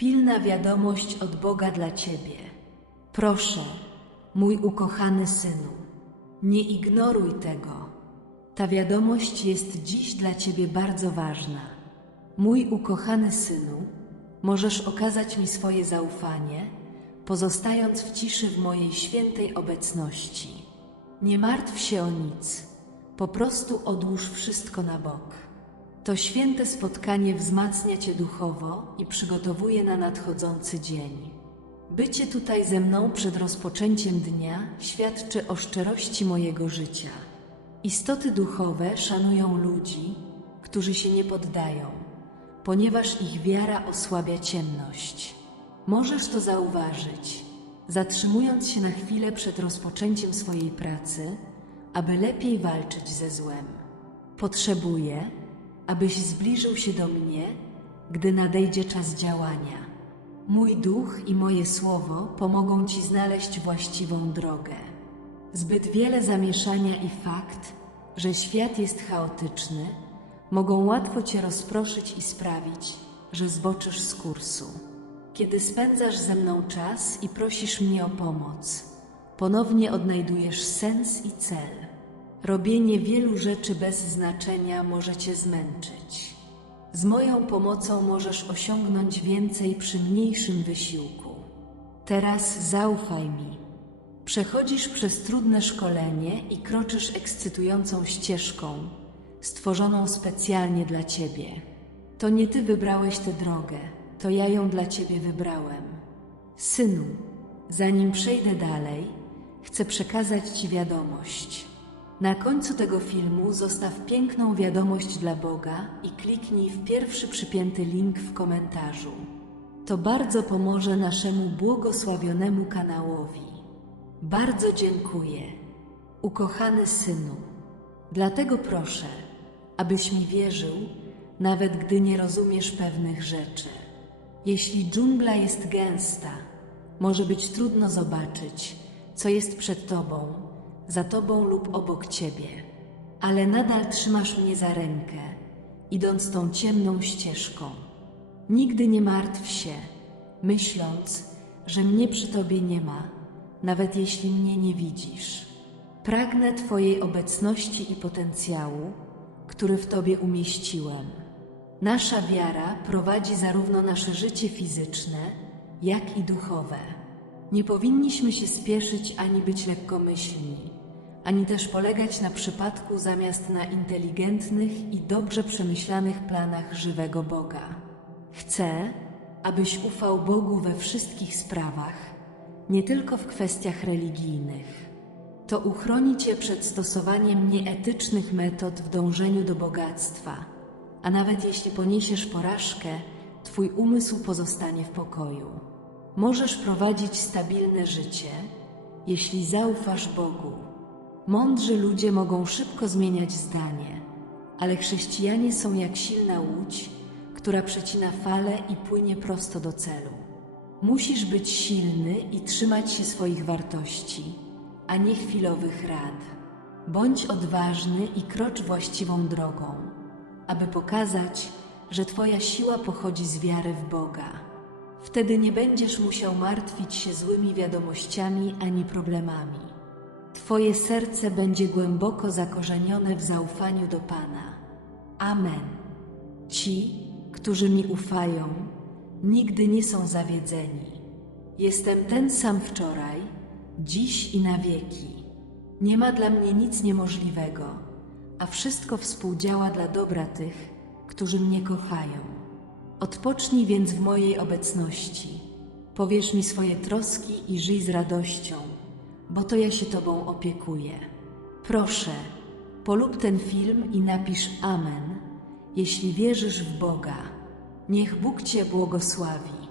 Pilna wiadomość od Boga dla Ciebie. Proszę, mój ukochany synu, nie ignoruj tego. Ta wiadomość jest dziś dla Ciebie bardzo ważna. Mój ukochany synu, możesz okazać mi swoje zaufanie, pozostając w ciszy w mojej świętej obecności. Nie martw się o nic, po prostu odłóż wszystko na bok. To święte spotkanie wzmacnia Cię duchowo i przygotowuje na nadchodzący dzień. Bycie tutaj ze mną przed rozpoczęciem dnia świadczy o szczerości mojego życia. Istoty duchowe szanują ludzi, którzy się nie poddają, ponieważ ich wiara osłabia ciemność. Możesz to zauważyć, zatrzymując się na chwilę przed rozpoczęciem swojej pracy, aby lepiej walczyć ze złem. Potrzebuję, abyś zbliżył się do mnie, gdy nadejdzie czas działania. Mój duch i moje słowo pomogą ci znaleźć właściwą drogę. Zbyt wiele zamieszania i fakt, że świat jest chaotyczny, mogą łatwo cię rozproszyć i sprawić, że zboczysz z kursu. Kiedy spędzasz ze mną czas i prosisz mnie o pomoc, ponownie odnajdujesz sens i cel. Robienie wielu rzeczy bez znaczenia może cię zmęczyć. Z moją pomocą możesz osiągnąć więcej przy mniejszym wysiłku. Teraz zaufaj mi. Przechodzisz przez trudne szkolenie i kroczysz ekscytującą ścieżką, stworzoną specjalnie dla ciebie. To nie ty wybrałeś tę drogę, to ja ją dla ciebie wybrałem. Synu, zanim przejdę dalej, chcę przekazać ci wiadomość. Na końcu tego filmu zostaw piękną wiadomość dla Boga i kliknij w pierwszy przypięty link w komentarzu. To bardzo pomoże naszemu błogosławionemu kanałowi. Bardzo dziękuję, ukochany synu. Dlatego proszę, abyś mi wierzył, nawet gdy nie rozumiesz pewnych rzeczy. Jeśli dżungla jest gęsta, może być trudno zobaczyć, co jest przed tobą, za tobą lub obok ciebie, ale nadal trzymasz mnie za rękę, idąc tą ciemną ścieżką. Nigdy nie martw się, myśląc, że mnie przy tobie nie ma, nawet jeśli mnie nie widzisz. Pragnę Twojej obecności i potencjału, który w Tobie umieściłem. Nasza wiara prowadzi zarówno nasze życie fizyczne, jak i duchowe. Nie powinniśmy się spieszyć ani być lekkomyślni, ani też polegać na przypadku zamiast na inteligentnych i dobrze przemyślanych planach żywego Boga. Chcę, abyś ufał Bogu we wszystkich sprawach, nie tylko w kwestiach religijnych. To uchroni Cię przed stosowaniem nieetycznych metod w dążeniu do bogactwa, a nawet jeśli poniesiesz porażkę, Twój umysł pozostanie w pokoju. Możesz prowadzić stabilne życie, jeśli zaufasz Bogu. Mądrzy ludzie mogą szybko zmieniać zdanie, ale chrześcijanie są jak silna łódź, która przecina fale i płynie prosto do celu. Musisz być silny i trzymać się swoich wartości, a nie chwilowych rad. Bądź odważny i krocz właściwą drogą, aby pokazać, że Twoja siła pochodzi z wiary w Boga. Wtedy nie będziesz musiał martwić się złymi wiadomościami ani problemami. Twoje serce będzie głęboko zakorzenione w zaufaniu do Pana. Amen. Ci, którzy mi ufają, nigdy nie są zawiedzeni. Jestem ten sam wczoraj, dziś i na wieki. Nie ma dla mnie nic niemożliwego, a wszystko współdziała dla dobra tych, którzy mnie kochają. Odpocznij więc w mojej obecności. Powiesz mi swoje troski i żyj z radością, bo to ja się Tobą opiekuję. Proszę, polub ten film i napisz Amen, jeśli wierzysz w Boga. Niech Bóg Cię błogosławi.